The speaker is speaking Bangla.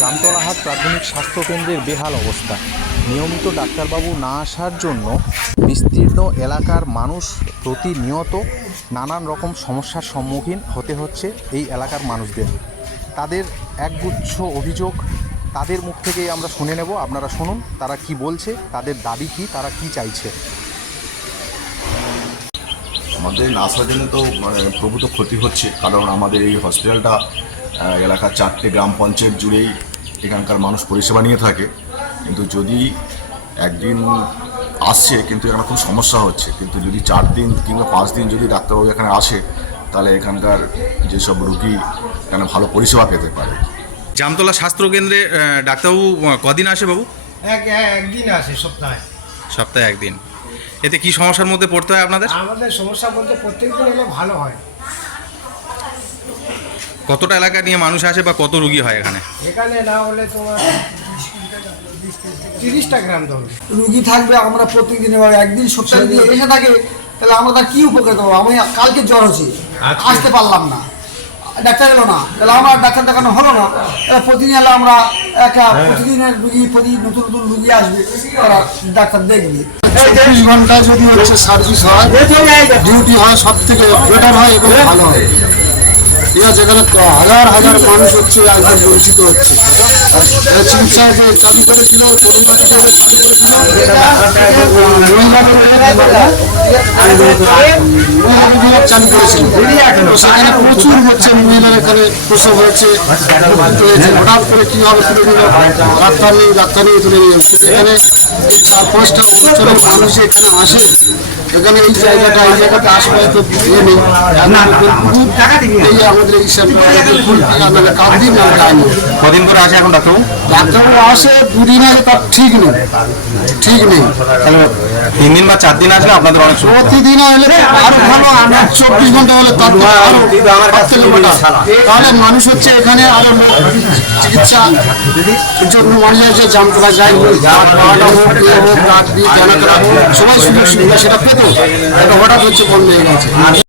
জামতলাহাট প্রাথমিক স্বাস্থ্যকেন্দ্রের বেহাল অবস্থা। নিয়মিত ডাক্তারবাবু না আসার জন্য বিস্তীর্ণ এলাকার মানুষ প্রতিনিয়ত নানান রকম সমস্যার সম্মুখীন হতে হচ্ছে এই এলাকার মানুষদের। তাদের একগুচ্ছ অভিযোগ তাদের মুখ থেকেই আমরা শুনে নেব। আপনারা শুনুন তারা কি বলছে, তাদের দাবি কি, তারা কি চাইছে। আমাদের না আসার জন্য তো প্রভূত ক্ষতি হচ্ছে, কারণ আমাদের এই হসপিটালটা এলাকার 4টে গ্রাম পঞ্চায়েত জুড়েই এখানকার মানুষ পরিষেবা নিয়ে থাকে। কিন্তু যদি একদিন আসছে, কিন্তু এখানে খুব সমস্যা হচ্ছে। কিন্তু যদি 4 দিন কিংবা 5 দিন যদি ডাক্তারবাবু এখানে আসে, তাহলে এখানকার যেসব রুগী এখানে ভালো পরিষেবা পেতে পারে। জামতলা স্বাস্থ্যকেন্দ্রে ডাক্তারবাবু কদিন আসে বাবু? একদিন আসে সপ্তাহে একদিন। এতে কি সমস্যার মধ্যে পড়তে হয় আপনাদের? আমাদের সমস্যা বলতে প্রত্যেকদিন এলে ভালো হয়। কতটা এলাকা নিয়ে মানুষ আসে বা কত রুগী হয় এখানে? এখানে না হলে তোমার 30টা গ্রাম ধরো রুগী থাকবে। আমরা প্রত্যেকদিন এবার একদিন সপ্তাহে দিয়ে এসে থাকে, তাহলে আমরা তার কী উপকার দেবো? আমি কালকে জ্বর হচ্ছে, আসতে পারলাম না, ডাক্তার এলো না, তাহলে আমার ডাক্তার দেখানো হলো না। তাহলে প্রতিদিন এলে আমরা প্রতিদিনের রুগী, নতুন নতুন রুগী আসবে, তারা ডাক্তার দেখবে। 24 ঘন্টায় যদি হচ্ছে সার্ভিস হয়, ডিউটি হয়, সব থেকে বেটার হয় এবং ভালো হয়। যেখানে হাজার হাজার মানুষ হচ্ছে একদম বঞ্চিত হচ্ছে। চিকিৎসা যে চালু করেছিল, করোনা চালু করেছিল, চালু করেছিল, সেখানে প্রচুর হচ্ছে মহিলার এখানে প্রসব হয়েছে। হঠাৎ করে কী হবে তুলে দিল, ডাক্তার নিয়ে তুলে নিয়ে যাচ্ছে। এখানে 4-5টা অঞ্চলের মানুষ এখানে আসে, এখানে এই জায়গাতে আসবে তো ইয়ে নেই। আমাদের এই কদিন করে আসে এখন ডাক্তারবাবু? ডাক্তারবাবু আসে 2 দিন আগে, তার ঠিক নেই। তাহলে 3 দিন বা 4 দিন আসলে আপনাদের অনেক প্রতিদিন হলে আরো ভালো। 24 ঘন্টা হলে তার তাহলে মানুষ হচ্ছে এখানে আরো চিকিৎসার জন্য মানুষ আছে জামতলা যায়, সবাই সুযোগ সুবিধা সেটা পেত। হঠাৎ হচ্ছে বন্ধ হয়ে গেছে।